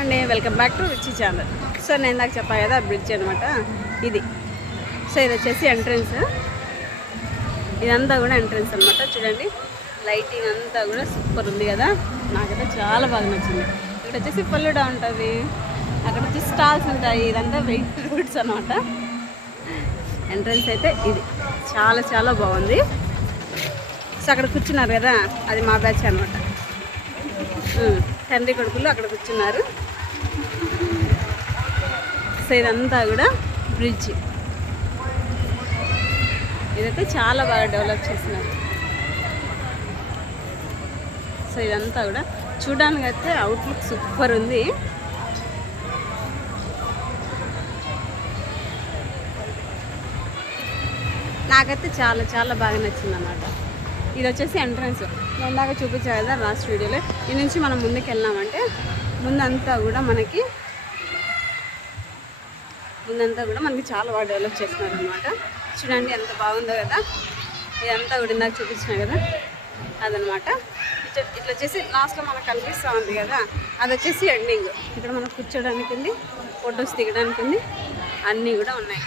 అండి welcome back to రుచి channel. So నేను నాకు చెప్పా కదా బ్రిడ్జ్ అనమాట ఇది. సో ఇది వచ్చేసి ఎంట్రన్స్, ఇదంతా కూడా ఎంట్రన్స్ అనమాట. చూడండి లైటింగ్ అంతా కూడా సూపర్ ఉంది కదా, నాకైతే చాలా బాగా నచ్చింది. ఇక్కడ వచ్చేసి పల్లుడా ఉంటుంది, అక్కడ వచ్చి స్టాల్స్ ఉంటాయి, ఇదంతా వెయిట్ రూట్స్ అనమాట. ఎంట్రన్స్ అయితే ఇది చాలా చాలా బాగుంది. సో అక్కడ కూర్చున్నారు కదా, అది మా బ్యాచ్ అనమాట. తండ్రి కొడుకులు అక్కడ కూర్చున్నారు. సో ఇదంతా కూడా బ్రిడ్జ్, ఇదైతే చాలా బాగా డెవలప్ చేస్తున్నారు. సో ఇదంతా కూడా చూడడానికి అయితే అవుట్లుక్ సూపర్ ఉంది. నాకైతే చాలా చాలా బాగా నచ్చింది అన్నమాట. ఇది వచ్చేసి ఎంట్రన్స్, నేను దాకా చూపించా కదా లాస్ట్ వీడియోలో. ఈ నుంచి మనం ముందుకు వెళ్ళామంటే ముందంతా కూడా మనకి చాలా బాగా డెవలప్ చేస్తున్నారు అనమాట. చూడండి ఎంత బాగుందో కదా, ఇదంతా కూడా ఇందాక చూపించినా కదా అదనమాట. ఇట్లా వచ్చేసి లాస్ట్లో మనకు కనిపిస్తూ ఉంది కదా, అది వచ్చేసి ఎండింగ్. ఇక్కడ మనం కూర్చోడానికి ఉంది, ఫొటోస్ దిగడానికి ఉంది, అన్నీ కూడా ఉన్నాయి.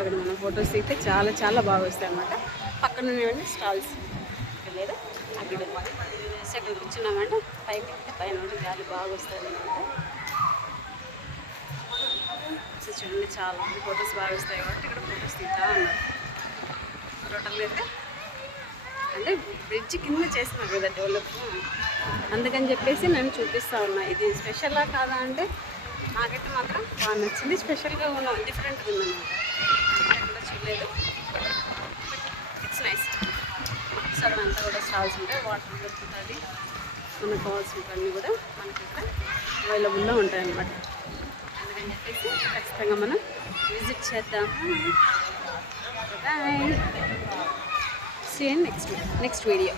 ఇక్కడ మనం ఫొటోస్ దిగితే చాలా చాలా బాగా వస్తాయి అన్నమాట. పక్కన ఉన్నవండి స్టాల్స్, లేదా అక్కడ అక్కడ కూర్చున్నామంటే పైకి పైన గాలి బాగా వస్తుంది అన్నమాట. చూడండి చాలా ఫొటోస్ బాగా వస్తాయి కాబట్టి ఇక్కడ ఫొటోస్ దిగుతా ఉన్నారు. టోటల్గా అయితే అంటే బ్రిడ్జ్ కింద చేస్తున్నారు కదా డెవలప్, అందుకని చెప్పేసి నేను చూపిస్తూ ఉన్నా. ఇది స్పెషల్లా కాదా అంటే నాకైతే మాత్రం బాగా నచ్చింది. స్పెషల్గా ఉన్న డిఫరెంట్గా ఉందన్నమాట. కూడా చూడలేదు, ఇట్స్ నైస్. సో అదంతా కూడా స్టాల్స్ ఉంటాయి, వాటర్ దొరుకుతుంది, మనకు కావాల్సినవన్నీ కూడా మనకి ఇక్కడ అవైలబుల్లో ఉంటాయి అన్నమాట. అందుకని చెప్పేసి ఖచ్చితంగా మనం విజిట్ చేద్దాం. Bye, see you next video.